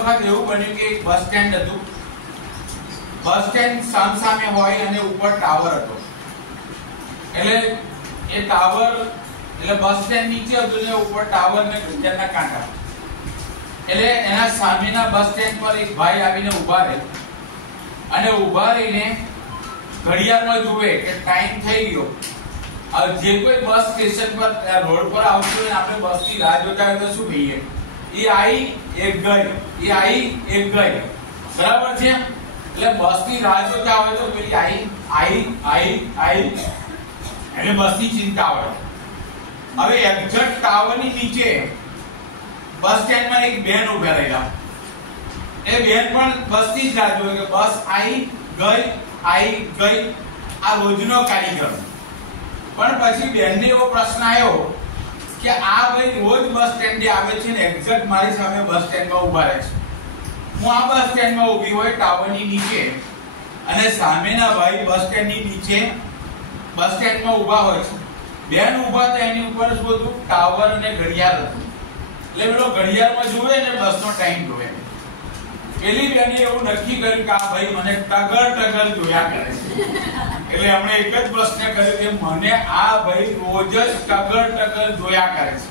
વખત એવું બન્યું કે એક બસ સ્ટેન્ડ હતું. બસ સ્ટેન્ડ સામસામે હોય અને ઉપર ટાવર હતો. એટલે એ ટાવર એટલે બસ સ્ટેન્ડ નીચે હતું ને ઉપર ટાવર ને ઘડિયાળના કાંટા. એટલે એના સામેના બસ સ્ટેન્ડ પર એક ભાઈ આવીને ઊભા રહે અને ઊભા રહીને ઘડિયાળમાં જુએ કે ટાઈમ થઈ ગયો. જે કોઈ બસ સ્ટેશન પર રોડ પર આવતું હોય આપણે બસ ની રાહ જોતા હોય તો શું કહીએ? એ આવી એક ગઈ, એ આવી એક ગઈ, બરાબર છે. એટલે બસ ની રાહ જોતા હોય તો પેલી આવી એટલે બસ ની ચિંતા હોય. હવે એક્ઝેક્ટ ટાવર ની નીચે બસ સ્ટેન્ડ માં એક બેન ઉભા રહેલા. એ બેન પણ બસ ની જ રાહ જોવે કે બસ આવી ગઈ. આ રોજનો કાર્યક્રમ. પણ પછી બેનને એવો પ્રશ્ન આવ્યો કે આ ભાઈ રોજ બસ સ્ટેન્ડે આવે છે ને એક્ઝેક્ટ મારી સામે બસ સ્ટેન્ડમાં ઊભા રહે છે. હું આ બસ સ્ટેન્ડમાં ઊભી હોય ટાવરની નીચે અને સામેના ભાઈ બસ સ્ટેન્ડની નીચે બસ સ્ટેન્ડમાં ઊભા હોય છે. બેન ઊભા હતા એની ઉપર શું હતું? ટાવર અને ઘડિયાળ હતું. એટલે પેલો ઘડિયાળમાં જુએ ને બસનો ટાઈમ જોવે. પેલી બેને એવું નક્કી કર્યું કે આ ભાઈ મને ટગર જોયા કરે છે. એટલે આપણે એક જ પ્રશ્ન કર્યો કે મને આ ભાઈ રોજ જ ટગર જોયા કરે છે.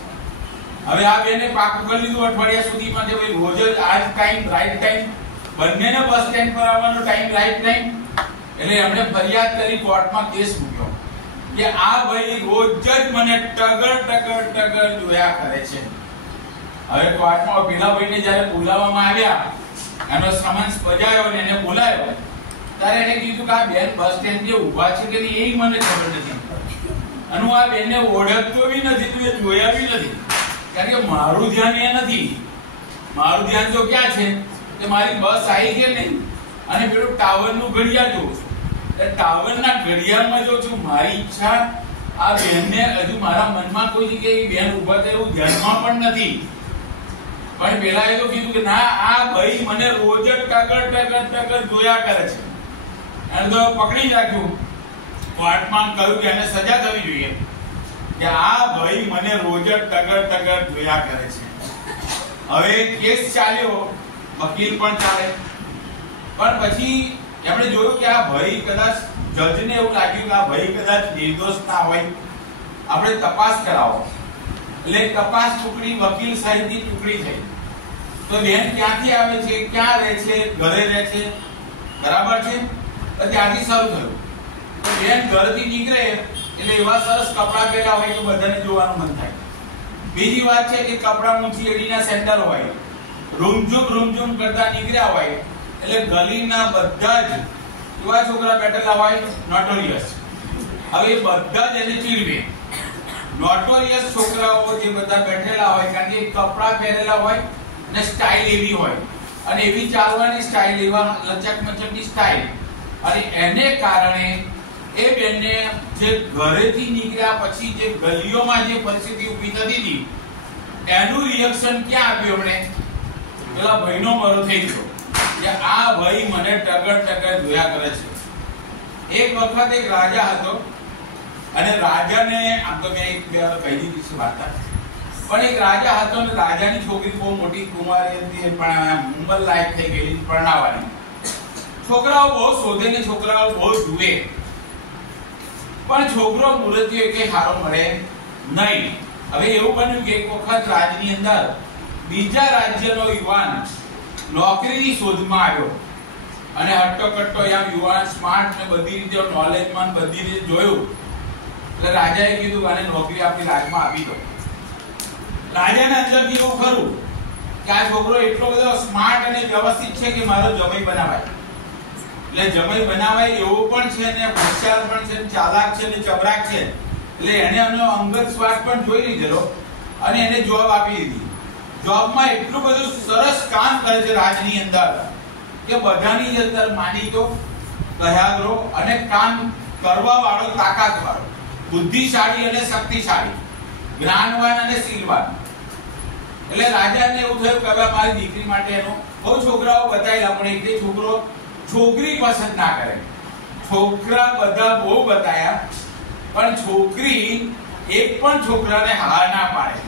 હવે આ બેને પાકું કરી લીધું અઠવાડિયા સુધીમાં કે ભાઈ રોજ જ આ જ ટાઈમ રાઈટ ટાઈમ, બંનેને બસ સ્ટેન્ડ પર આવવાનો ટાઈમ રાઈટ ટાઈમ. એટલે એમણે ફરિયાદ કરી, કોર્ટમાં કેસ મૂક્યો કે આ ભાઈ રોજ જ મને ટગર જોયા કરે છે. હવે કોર્ટમાં પેલા ભાઈને જ્યારે બોલાવવામાં આવ્યા, એનો સમન્સ બજાવ્યો અને એને બોલાવ્યો, ત્યારે એને કીધું કે આ બેન બસ સ્ટેન્ડ જે ઊભા છે કે નહીં એ મને ખબર નથી. અને હું આ બેનને ઓળખતો બી નથી, તું એ જોયા બી નથી. કારણ કે મારું ધ્યાન એ નથી. મારું ધ્યાન તો ક્યાં છે કે મારી બસ આવી કે નહીં અને પેલું ટાવરનું ઘડિયાળ જોઉં છું. એટલે ટાવરના ઘડિયાળમાં જોઉં છું. મારી ઈચ્છા આ બેનને હજુ મારા મનમાં કોઈ જગ્યાએ બેન ઊભા થાય એવું ધ્યાનમાં પણ નથી. પણ પેલા એ તો કીધું કે ના આ ભાઈ મને રોજ જ ટગર જોયા કરે છે. એને તો પકડી રાખ્યું. કોર્ટમાં કહ્યું કે એને સજા થવી જોઈએ કે આ ભાઈ મને રોજ જ ટગર જોયા કરે છે. હવે કેસ ચાલ્યો, વકીલ પણ ચાલે. પણ પછી એમણે જોયું કે આ ભાઈ કદાચ જજને એવું લાગ્યું કે આ ભાઈ કદાચ નિર્દોષ ના હોય, આપણે તપાસ કરાવો. એટલે તપાસ ટુકડી વકીલ સાહેબની ટુકડી થઈ. તો બેન ક્યાંથી આવે છે, ક્યાં રહે છે, ઘરે રહે છે, બરાબર છે. ત્યાંથી શરૂ થયું. તો બેન ઘરથી નીકળે એટલે એવા સરસ કપડા પહેર્યા હોય તો બધાને જોવાનું મન થાય. બીજી વાત છે કે કપડા મૂછી લેડીના સેન્ડલ હોય, રૂમઝૂમ કરતા નીકળ્યા હોય એટલે ગલીના બધા જ એવા છોકરા બેઠેલા હોય નોટોરિયસ. હવે બધા જ એને ચીડવે. નોટોરિયસ છોકરાઓ જે બધા બેઠેલા હોય કારણ કે કપડા પહેરેલા હોય અને સ્ટાઇલ એવી હોય અને એવી ચાલવાની સ્ટાઇલ, એવા લચક મચકની સ્ટાઇલ. અને એને કારણે એ બેનને જે ઘરેથી નીકળ્યા પછી જે ગલીઓમાં જે પરિસ્થિતિ ઊભી થતી હતી એનું રિએક્શન ક્યાં આપ્યું? એમણે પેલા ભાઈનો મરો થઈ ગયો કે આ ભાઈ મને ટગર જોયા કરે છે. એક વખત એક રાજા હતો અને રાજાને આમ તો મેં એક બે કહી દીધી છે વાર્તા, પણ એક રાજા હતો અને રાજાની છોકરી બહુ મોટી કુમારી હતી, પણ ઉંમર લાયક થઈ ગયેલી, પરણાવવાની. છોકરાઓ બહુ શોધે ને છોકરાઓ બહુ જુએ, પણ છોકરો મૂર્તિઓ કે સારો મળે નહીં. હવે એવું બન્યું કે એક વખત રાજની અંદર બીજા રાજ્યનો યુવાન નોકરીની શોધમાં આવ્યો અને હટ્ટો યુવાન સ્માર્ટ ને બધી રીતે નોલેજમાં બધી રીતે જોયું. એટલે રાજાએ કીધું આને નોકરી આપણી રાજમાં આપી દો. રાજાને અંદરથી એવું ખરું કે આ છોકરો એટલો બધો સ્માર્ટ અને વ્યવસ્થિત છે કે મારો જમાઈ બનાવાય. એટલે જમાઈ બનાવાય એવો પણ છે ને હોશિયાર પણ છે, ચાલાક છે ને ચબરાક છે. એટલે એને એનો અંગત સ્વાર્થ પણ જોઈ લીધેલો અને એને જોબ આપી દીધી. જોબમાં એટલું બધું સરસ કામ કરે છે રાજની અંદર કે બધાની અંદર માની તો કયાગ્રો અને કામ કરવા વાળો, તાકાત વાળો, બુદ્ધિશાળી અને શક્તિશાળી, જ્ઞાનવાન અને શીલવાન. એટલે રાજાને એવું થયું કે મારી દીકરી માટે એનો બહુ છોકરાઓ બતાવ્યા પણ એક છોકરો છોકરી પસંદ ના કરે. છોકરા બધા બહુ બતાયા પણ છોકરી એક પણ છોકરાને હા ના પાડે.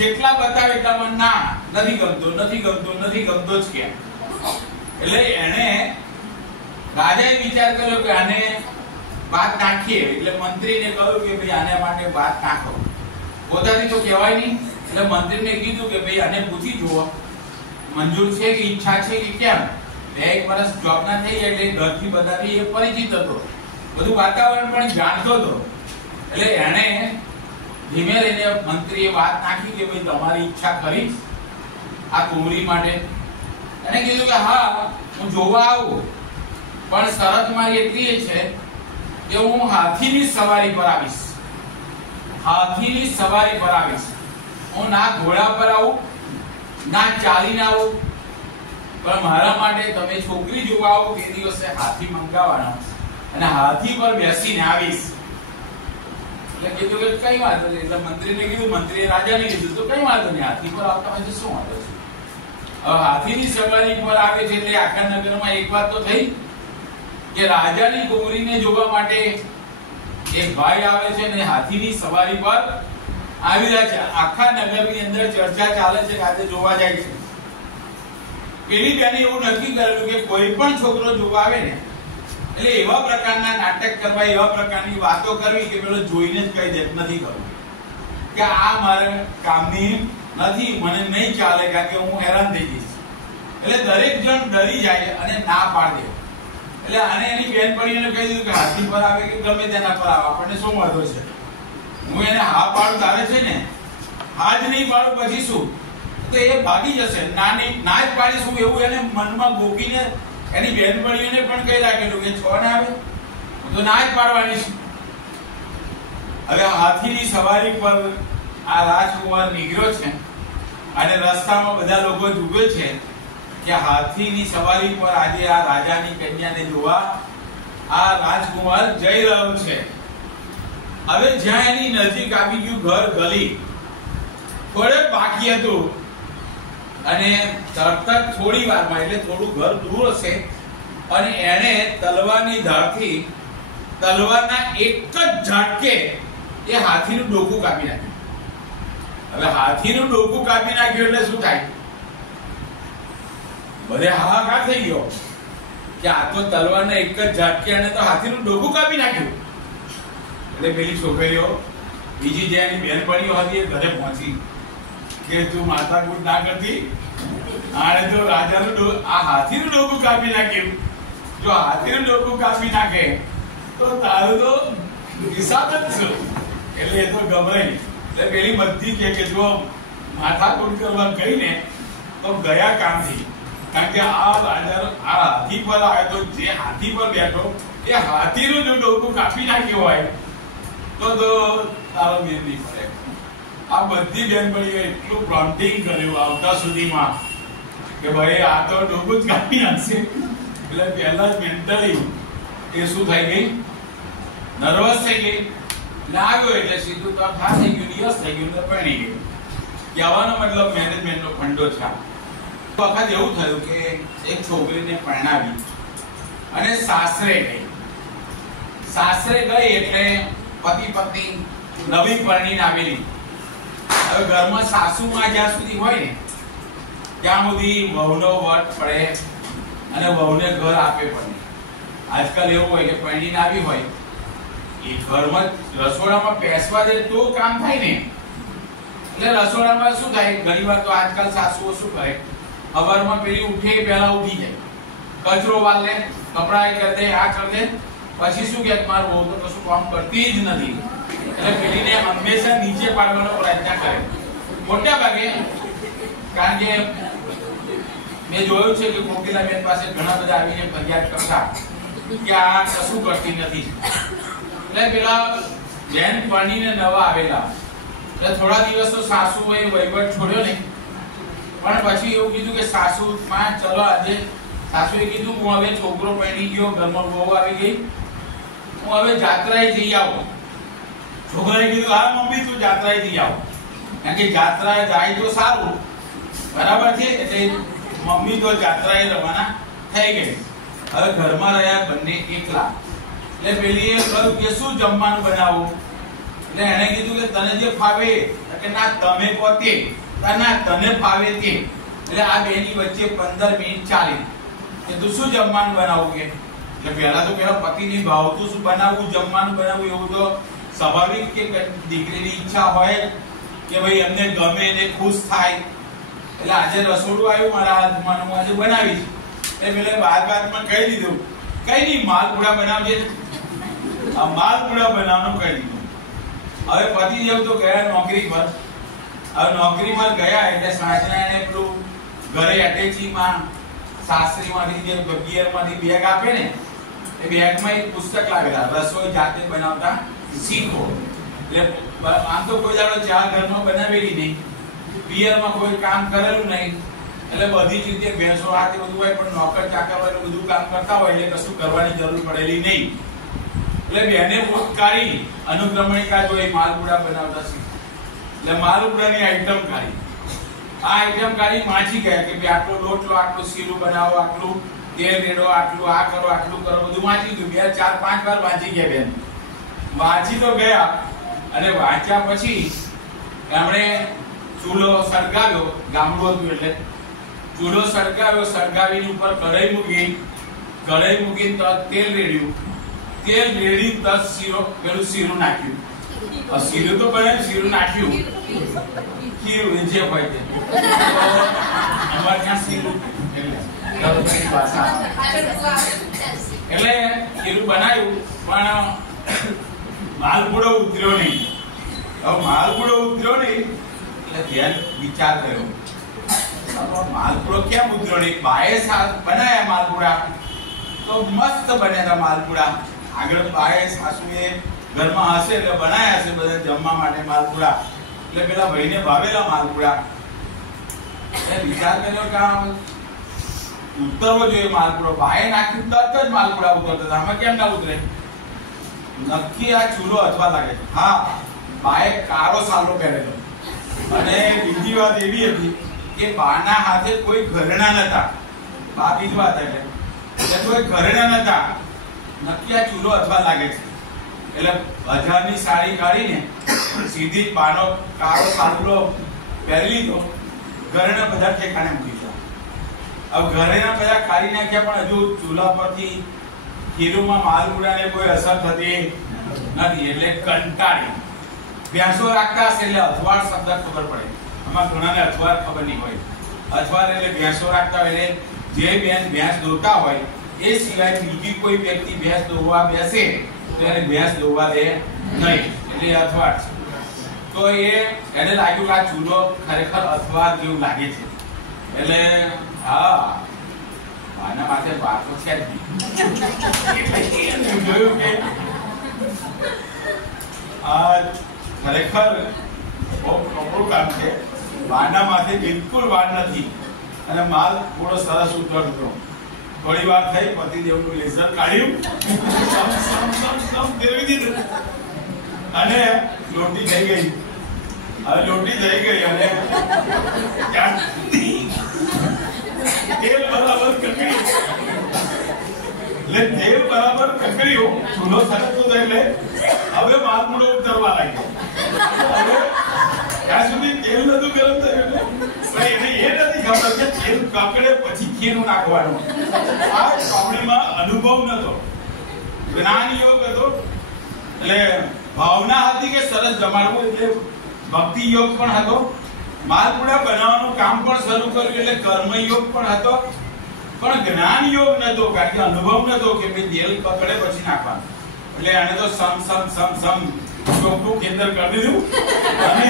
જેટલા બતાવે એટલામાં ના, નથી ગમતો, નથી ગમતો, નથી ગમતો જ કે. એટલે એને રાજાએ વિચાર કર્યો કે આને વાત નાખીએ. એટલે મંત્રીને કહ્યું કે ભાઈ આને માટે વાત નાખો. પોતાથી તો કહેવાય નહીં. એટલે મંત્રીને કીધું કે ભાઈ આને પૂછી જુઓ મંજૂર છે કે ઈચ્છા છે કે કેમ. 1 વર્ષ જોબ ના થઈ એટલે ઘરથી બધાથી એ પરિચિત હતો, બધું વાતાવરણ પણ જાણતો હતો. એટલે એને ધીમે રહીને મંત્રીએ વાત નાખી કે ભાઈ તમારી ઈચ્છા ખરી આ કુંવરી માટે. એને કીધું કે હા હું જોવા આવું, પણ શરત મારી એટલી છે કે હું હાથીની સવારી પર આવીશ. હાથીની સવારી પર આવીશ. હું ના ઘોડા પર આવું ના ચાલીને આવું, પણ મારા માટે તમે છોકરી જોવા આવો તે દિવસે હાથી મંગાવવાનો અને હાથી પર બેસીને આવીશ. એટલે કીધું કે કઈ વાંધો નહીં. એટલે મંત્રીને કીધું, મંત્રીએ રાજાને કીધું તો કઈ વાંધો નહીં, હાથી પર આવતા હોય તો શું વાંધો છે. હવે હાથીની સવારી પર આવે છે એટલે આખા નગરમાં એક વાત તો થઈ કે રાજાની કુંવરીને જોવા માટે એક ભાઈ આવે છે અને હાથીની સવારી પર આવી રહ્યા છે. આખા નગરની અંદર ચર્ચા ચાલે છે કે આજે જોવા જાય છે. પેલી બેને એવું નક્કી કરેલું કે કોઈ પણ છોકરો જોવા આવે ને એટલે એવા પ્રકારના નાટક કરવા, એવા પ્રકારની વાતો કરવી કે પેલો જોઈને જ કહી દે નથી કરવું, કે આ મારે કામની નથી, મને નહીં ચાલે કારણ કે હું હેરાન થઈ જઈશ. એટલે દરેક જણ ડરી જાય અને ના પાડી દે. એટલે આને એની બેનપણીઓને કહી દીધું કે હાથી પર આવે કે ગમે તેના પર આવે, આપણને શું વાંધો છે. હું એને હા પાડું આવે છે ને, હા જ નહીં પાડું પછી શું, તો એ ભાગી જશે. ના જ પાડીશું એવું એને મનમાં ગોપીને એની બેનપણીઓને પણ કહી રાખેલું કે છો ને આવે તો ના જ પાડવાની છે. હવે હાથીની સવારી પર આ રાજકુમાર નીકળ્યો છે અને રસ્તામાં બધા લોકો જુએ છે કે હાથીની સવારી પર આજે આ રાજાની કન્યાને જોવા આ રાજકુમાર જઈ રહ્યો છે. હવે જ્યાં એની નજીક આવી ગયું ઘર ગલી, થોડે બાકી હતું અને તરત જ થોડી વારમાં એટલે થોડું ઘર દૂર હશે અને એને તલવારની ધારથી તલવારના એક જ ઝાટકે એ હાથીનું ડોકું કાપી નાખ્યું. હવે હાથીનું ડોકું કાપી નાખ્યું એટલે શું થાય, બધે હાહાકાર થઈ ગયો કે આ તો તલવારના એક જ ઝાટકે અને તો હાથીનું ડોકું કાપી નાખ્યું. એટલે પેલી છોકરીઓ બીજી જે એની બેનપણીઓ હતી એ ઘરે પહોંચી કે તું માથાકૂટ ના કરતી, આને તો રાજાનું આ હાથીનું ડોકું કાપી નાખ્યું. જો હાથીનું ડોકું કાપી નાખે તો તારું તો હિસાબ જ શું. એટલે એ તો ગભરાઈ. એટલે પેલી બધી કે જો માથાકૂટ કરવા ગઈ ને તો ગયા કામથી, કારણ કે આ રાજા આ હાથી પર આવ્યો તો જે હાથી પર બેઠો એ હાથીનું જો ડોકું કાપી નાખ્યું હોય તો તારો મેળ નહીં પડે. આ બધી બેનપણીઓ એટલું પ્લોન્ટિંગ કર્યું આવતા સુધીમાં કે ભાઈ આ તો ડોકું જ કાપી નાખશે. એટલે પહેલા જ મેન્ટલી એ શું થઈ ગઈ, નર્વસ થઈ ગઈ. લાગ્યો એટલે સીધું તો થા થઈ ગયું, દિવસ થઈ ગયું તો પરણી ગઈ. કહેવાનો મતલબ મેનેજમેન્ટનો ફંડો છે. વખત એવું થયું કે એક છોકરીને પરણાવી અને સાસરે ગઈ. સાસરે ગઈ એટલે પતિ પત્ની નવી પરણીને આવેલી. હવે ઘરમાં સાસુમાં જ્યાં સુધી હોય ને ત્યાં સુધી વહુનો વટ પડે અને વહુને ઘર આપે પડે. આજકાલ એવું હોય કે પરણીને આવી હોય એ ઘરમાં રસોડામાં બેસવા દે તો કામ થાય ને. એટલે રસોડામાં શું થાય, ઘણીવાર તો આજકાલ સાસુઓ શું કરે, સવારમાં પેલી ઉઠે પહેલા ઉઠી જાય, કચરો વાળ લે, કપડા કરી દે, આ કરી દે, પછી શું કે મારું વહુ તો કશું કામ કરતી જ નથી. એટલે પેલીને હંમેશા નીચે પાડવાનો પ્રયત્ન કરે મોટા ભાગે. કારણ કે મેં જોયું છે કે કોકિલાબેન પાસે ઘણા બધા આવીને ફરિયાદ કરતા કે આ કશું કરતી નથી. એટલે પેલા બેન પરણીને નવા આવેલા એટલે થોડા દિવસ તો સાસુએ વહીવટ છોડ્યો ને, પણ પછી એવું કીધું કે સાસુ માં ચલો આજે સાસુએ કીધું હું હવે છોકરો પરણી ગયો, ઘરમાં વહુ આવી ગઈ, હું હવે જાત્રાએ જઈ આવું. છોકરાએ કીધું હા મમ્મી તું જાત્રાએ જઈ આવ, કારણ કે જાત્રાએ જાય તો સારું, બરાબર છે. એટલે મમ્મી તો જાત્રાએ રવાના થઈ ગઈ. હવે ઘરમાં રહ્યા બંને એકલા. એટલે પેલીએ કહ્યું કે શું જમવાનું બનાવું, એટલે એને કીધું કે તને જે ફાવે, કે ના તમે પોતે, ના તને ફાવે તે. એટલે આ બેની વચ્ચે 15 મિનિટ ચાલી કે તું શું જમવાનું બનાવું કે. એટલે પહેલા તો પતિની ભાવતું શું બનાવવું, જમવાનું બનાવવું, એવું તો સ્વાભાવિક કે દીકરીની ઈચ્છા હોય કે ભાઈ એમને ગમે ને ખુશ થાય. એટલે આજે રસોડું આવ્યું મારા હાથમાં, હું આજે બનાવીશ. એટલે બાદમાં કહી દીધું કઈ નહીં માલપુડા બનાવજે. આ માલપુડા બનાવવાનું કહી દીધું. હવે પતિ જેવું તો ગયા નોકરી પર. હવે નોકરી પર ગયા એટલે સાંજના એને પેલું ઘરે અટેચીમાં સાસરીમાંથી જે ગિયરમાંથી બેગ આપે ને, એ બેગમાં એક પુસ્તક લાવેલા, રસોઈ જાતે બનાવતા શીખો. એટલે આમ તો કોઈ દાડો ચા ઘરમાં બનાવેલી નહીં, પિયરમાં કોઈ કામ કરેલું નહીં, એટલે બધી જ રીતે ભેંસો હાથે બધું હોય, પણ નોકર ચાકર હોય બધું કામ કરતા હોય એટલે કશું કરવાની જરૂર પડેલી નહીં. એટલે બેને કાઢી અનુક્રમણિકા જોઈ માલપુડા બનાવતા શીખો. એટલે માલપુડાની આઈટમ કાઢી. આ આઈટમ કાઢી વાંચી ગયા કે આટલો લોટ લો, આટલું શીરું બનાવો, આટલું તેલ રેડો, આટલું આ કરો, આટલું કરો, બધું વાંચી ગયું. 2, 4, 5 વાર વાંચી ગયા બેન. વાંચી તો ગયા, અને વાંચ્યા પછી એમણે ચૂલો સળગાવ્યો, ગામડું હતું એટલે ચૂલો સળગાવ્યો, સળગાવીની ઉપર કઢાઈ મૂકી, કઢાઈ મૂકીને તેલ રેડ્યું, તેલ રેડી તસ શીરો પેલું શીરું નાખ્યું. શીરું તો બનાવ્યું, શીરું નાખ્યું, ખીરું જે હોય તે અમારે ત્યાં શીરું એટલે ખીરું બનાવ્યું, પણ માલપુડો ઉતર્યો નહીં. હવે માલપુડો ઉતર્યો નહીં એટલે ધ્યાન વિચાર કર્યો, માલપુડો કેમ ઉતર્યો નહીં? બાએ બનાયા માલપુડા તો મસ્ત બન્યા હતા માલપુડા. આગળ બાએ સાસુએ ઘરમાં હશે એટલે બનાયા હશે બધા જમવા માટે માલપુડા. એટલે પેલા ભાઈને ભાવેલા માલપુડા. એટલે વિચાર કર્યો કે ઉતરવો જોઈએ માલપુડો. બાએ નાખ્યું તરત જ માલપુડા ઉતરતા હતા, આમાં કેમ ના ઉતરે? નક્કી આ ચૂલો અથવા લાગે છે. હા, બાએ કાળો સાલો પહેરેલો, અને બીજી વાત એવી હતી કે બાના હાથે કોઈ ઘરેણા નતા. બા બીજવા હતા એટલે કોઈ ઘરેણા નતા. નક્કી આ ચૂલો અથવા લાગે છે. એટલે 1000ની સાડી કાઢીને સીધી બાનો કાળો સાલો પહેરી લીધો, ઘરેણા બધા ઠેકાણે મૂકી દીધા. હવે ઘરેણા બધા કાઢી નાખ્યા, પણ હજુ ચૂલા પરથી ખીરુમાં માલપુડાને કોઈ અસર થતી નથી. એટલે કંટાળી ભેંસો રાખતા હશે એટલે અથવાડ શબ્દ ખબર પડે. આમાં ઘણાને અથવાડ ખબર નહીં હોય. અથવાડ એટલે ભેંસો રાખતા હોય, એટલે જે બેન ભેંસ દોતા હોય એ સિવાય બીજી કોઈ વ્યક્તિ ભેંસ દોવા બેસે તો એને ભેંસ દોવા દે નહીં, એટલે અથવાડ છે. તો એને લાગ્યું કે આ ચૂલો ખરેખર અથવાડ જેવું લાગે છે. એટલે હા, આના માટે વાતો છે જ નહીં. જોયું કે આ ખરેખર બહુ કપડું કામ છે. વાના માથે બિલકુલ વાડ નથી, અને માલ થોડો સરસ ઉતરતો. થોડી વાર થઈ, પતિદેવનું લેઝર કાઢ્યું, ફેરવી દીધું, અને લોટી થઈ ગઈ. હવે લોટી થઈ ગઈ અને તેલ બરાબર કકડ્યું. એટલે તેલ બરાબર કકડ્યું, ચૂલો સરકતો થયો, એટલે હવે માલપુડો ઉતરવા લાગ્યો. હવે ત્યાં સુધી તેલ નતું ગરમ થયું, એટલે એને એ નથી ખબર કે તેલ કકડે પછી ખીરું નાખવાનું. આ ચોપડીમાં અનુભવ નતો, જ્ઞાન યોગ હતો. એટલે ભાવના હતી કે સરસ જમાડવું, એટલે ભક્તિ યોગ પણ હતો. માલપુડા બનાવવાનું કામ પણ શરૂ કર્યું એટલે કર્મ યોગ પણ હતો, પણ જ્ઞાન યોગ નતો, કારણ કે અનુભવ નતો કે ભાઈ તેલ પકડે પછી નાખવાનું. એટલે આને તો સમ ચોખ્ખું કેન્દ્ર કરી દીધું, અને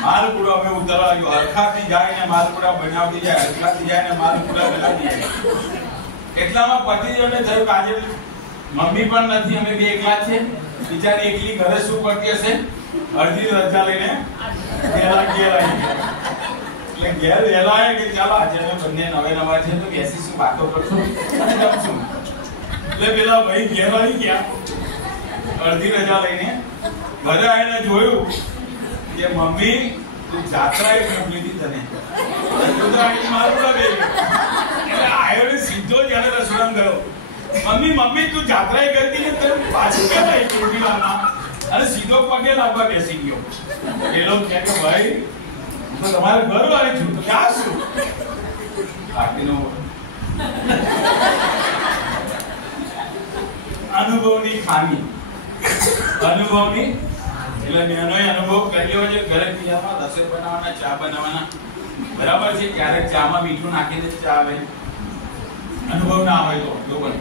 માલપુડો અમે ઉતરવા લાગ્યો. હરખાથી જાય ને માલપુડા બનાવતી જાય, હરખાથી જાય ને માલપુડા બનાવતી જાય. એટલામાં પતિદેવને થયું કે આજે મમ્મી પણ નથી, અમે બે એકલા છે. બિચારી એકલી ઘરે શું કરતી હશે? અડધી રજા લઈને ઘેર આવી. એટલે ઘેર વહેલા આવે કે ચાલો આજે અમે બંને નવા છે તો બેસીશું, વાતો કરશું અને જમશું. એટલે પેલા ભાઈ ઘેર આવી ગયા અડધી રજા લઈને. ઘરે આવીને જોયું કે મમ્મી તું જાત્રાએ મોકલી હતી તને. એટલે આયો સીધો જયારે રસોડામાં ગયો, મમ્મી તું જાત્રાએ ગઈ હતી ને તને પાછી કેમ આવી? અને સીધો પગે લાવવા બેસી ગયો. પેલો કહે કે ભાઈ તો તમારે ઘર વાળી છું તો ક્યાં શું બાકીનો અનુભવની ખામી. અનુભવની એટલે મેનોય અનુભવ કર્યો છે. ઘરે પીવામાં રસોઈ બનાવવાના, ચા બનાવવાના, બરાબર છે. ક્યારેક ચામાં મીઠું નાખીને ચા આવે, અનુભવ ના હોય તો લોકોને